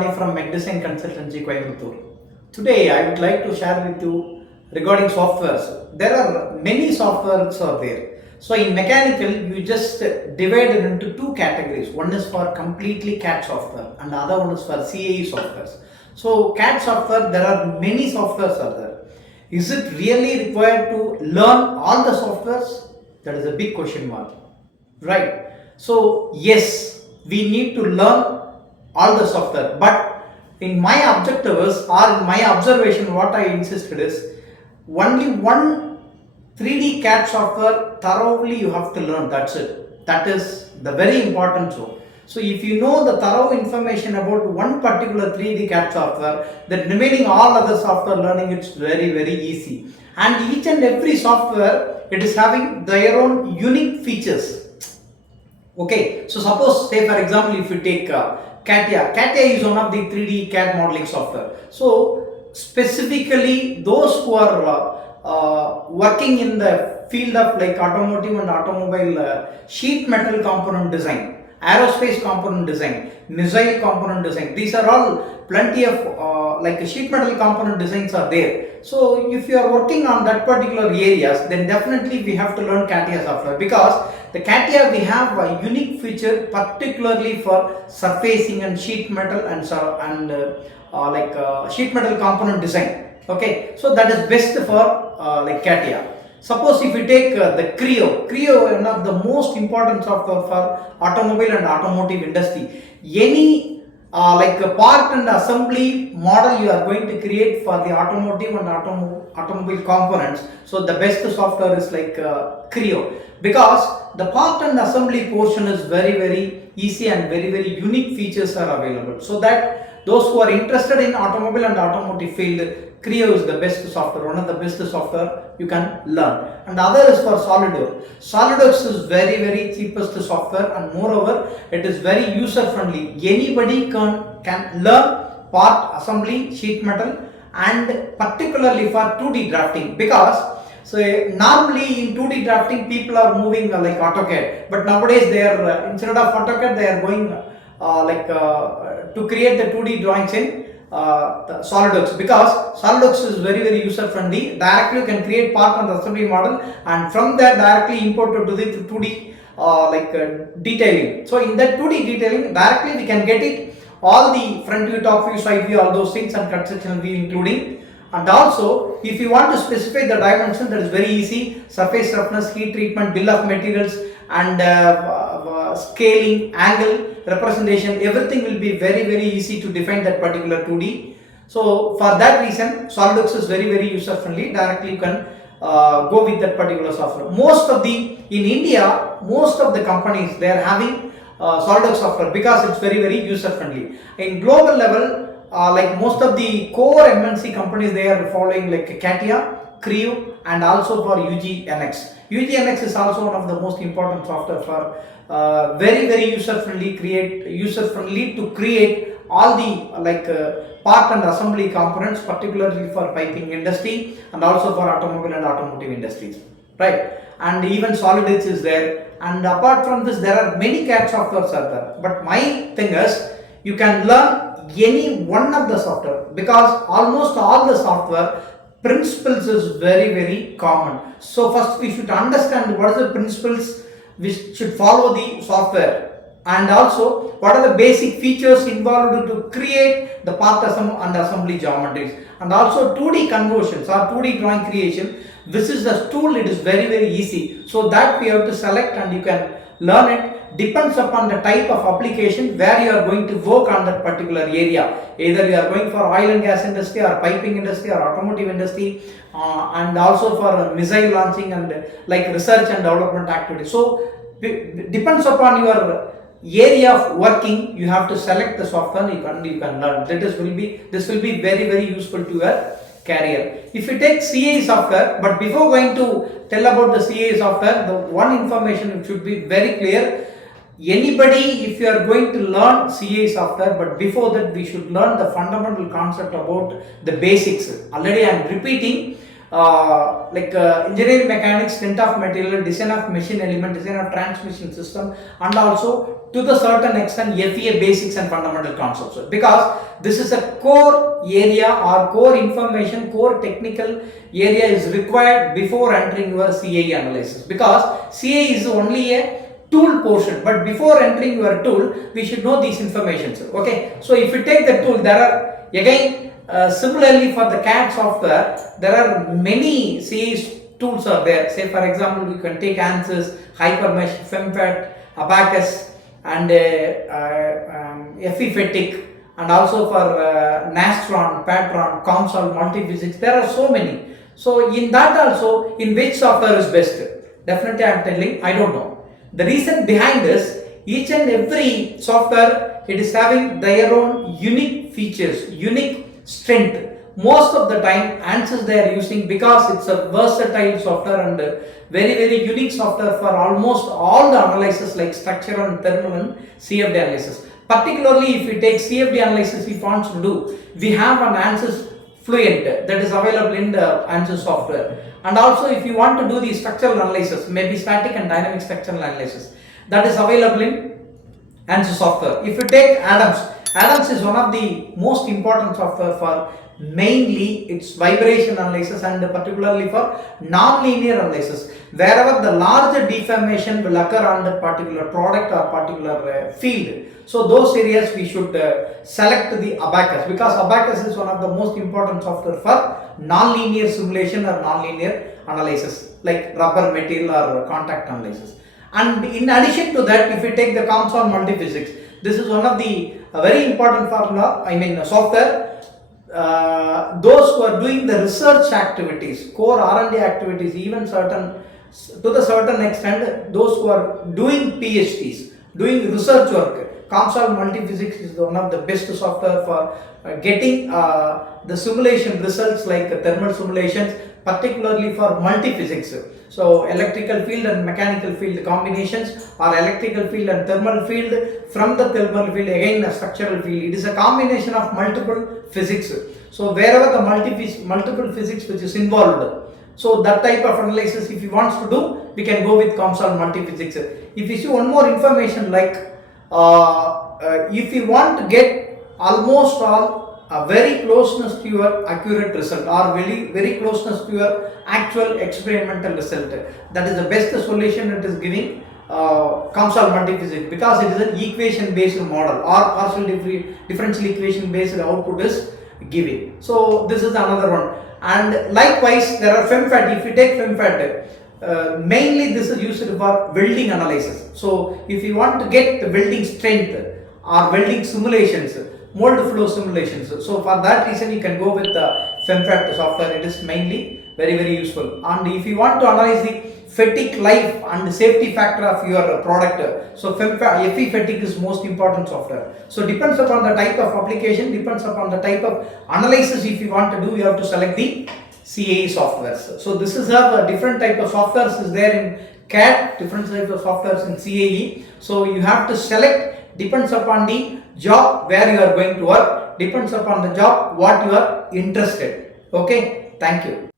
Dhandapani from Design Consultancy, Coimbatore. Today, I would like to share with you regarding softwares. There are many softwares are there. So in mechanical, you just divide it into two categories. One is for completely CAD software, and the other one is for CAE softwares. So CAD software, there are many softwares are there. Is it really required to learn all the softwares? That is a big question mark, right? So yes, we need to learn all the software, but in my objective is, or in my observation, what I insisted is only one 3D CAD software thoroughly you have to learn. That's it. That is the very important so. So if you know the thorough information about one particular 3D CAD software, then remaining all other software learning, it's very easy. And each and every software, it is having their own unique features. Okay, so suppose, say for example, if you take CATIA is one of the 3D CAD modeling software. So specifically those who are working in the field of like automotive and automobile sheet metal component design, aerospace component design, missile component design, these are all plenty of like sheet metal component designs are there. So if you are working on that particular areas, then definitely we have to learn CATIA software, because the CATIA, we have a unique feature particularly for surfacing and sheet metal and sheet metal component design. Okay, so that is best for like CATIA. Suppose if you take the Creo, one of the most important software for automobile and automotive industry. Any like a part and assembly model you are going to create for the automotive and automobile components, so the best software is like Creo, because the part and assembly portion is very easy and very unique features are available, so that those who are interested in automobile and automotive field, Creo is the best software, one of the best software you can learn. And the other is for SolidWorks. SolidWorks is very cheapest software, and moreover it is very user friendly. Anybody can learn part assembly, sheet metal, and particularly for 2D drafting, because so normally in 2D drafting people are moving like AutoCAD, but nowadays they are instead of AutoCAD they are going to create the 2D drawings in SolidWorks, because SolidWorks is very user friendly. Directly you can create part on the assembly model, and from there directly import to the 2D detailing. So in that 2D detailing, directly we can get it all the front view, top view, side view, all those things, and cut section view including. And also if you want to specify the dimension, that is very easy. Surface roughness, heat treatment, bill of materials, and scaling, angle, representation, everything will be very easy to define that particular 2D. So for that reason, SolidWorks is very user friendly. Directly you can go with that particular software. In India, most of the companies, they are having SolidWorks software, because it's very user friendly. In global level, like most of the core MNC companies, they are following like CATIA, Creo, and also for UGNX. UGNX is also one of the most important software for very user friendly to create all the like part and assembly components, particularly for piping industry and also for automobile and automotive industries, right? And even SolidWorks is there. And apart from this, there are many CAD softwares are there, but my thing is you can learn any one of the software, because almost all the software principles is very common. So first we should understand what are the principles we should follow the software, and also what are the basic features involved to create the part and assembly geometries, and also 2D conversions or 2D drawing creation. This is the tool, it is very easy, so that we have to select and you can learn it. Depends upon the type of application where you are going to work on that particular area. Either you are going for oil and gas industry, or piping industry, or automotive industry, and also for missile launching and like research and development activity. So depends upon your area of working, you have to select the software and you can learn. This will be very useful to your career. If you take CAE software, but before going to tell about the CAE software, the one information should be very clear. Anybody, if you are going to learn CAE software, but before that we should learn the fundamental concept about the basics. Already I am repeating, engineering mechanics, strength of material, design of machine element, design of transmission system, and also to the certain extent FEA basics and fundamental concepts, because this is a core area or core information, core technical area is required before entering your CAE analysis, because CAE is only a tool portion, but before entering your tool we should know these informations. Okay, so if you take the tool, there are again similarly for the CAD software there are many CAE tools are there. Say for example, you can take ANSYS, Hypermesh, FemFET, Abacus, and FEFETIC, and also for Nastron, Patron, COMSOL, Multiphysics. There are so many. So in that also, in which software is best? Definitely I am telling, I don't know. The reason behind this, each and every software, it is having their own unique features, unique strength. Most of the time ANSYS they are using because it's a versatile software and very unique software for almost all the analysis like structural and thermal and CFD analysis. Particularly if you take CFD analysis, if you want to do, we have an ANSYS Fluent that is available in the ANSYS software. And also if you want to do the structural analysis, maybe static and dynamic structural analysis, that is available in ANSYS software. If you take Adams is one of the most important software for mainly its vibration analysis and particularly for non-linear analysis. Wherever the larger deformation will occur on the particular product or particular field, so those areas we should select the Abacus, because Abacus is one of the most important software for non-linear simulation or non-linear analysis like rubber material or contact analysis. And in addition to that, if you take the COMSOL Multiphysics, this is one of the very important formula, software. Those who are doing the research activities, core R&D activities, even to the certain extent, those who are doing PhDs, doing research work, COMSOL Multiphysics is one of the best software for getting the simulation results like thermal simulations, particularly for multiphysics. So electrical field and mechanical field combinations, or electrical field and thermal field, from the thermal field again a structural field. It is a combination of multiple physics. So wherever the multiple physics which is involved, so that type of analysis if you want to do, we can go with COMSOL Multiphysics. If you see one more information, like if you want to get almost all very closeness to your accurate result, or very closeness to your actual experimental result, that is the best solution it is giving COMSOL Multiphysics, because it is an equation based model or partial differential equation based output is giving. So this is another one. And likewise there are FemFET. If you take FemFET, mainly this is used for welding analysis. So if you want to get the welding strength or welding simulations, mold flow simulations, so for that reason you can go with the FemFET software. It is mainly very useful. And if you want to analyze the fatigue life and safety factor of your product, so FEFETIC is most important software. So depends upon the type of application, depends upon the type of analysis if you want to do, you have to select the CAE softwares. So this is a different type of softwares is there in CAD, different types of softwares in CAE. So you have to select, depends upon the job where you are going to work, depends upon the job what you are interested. Okay, thank you.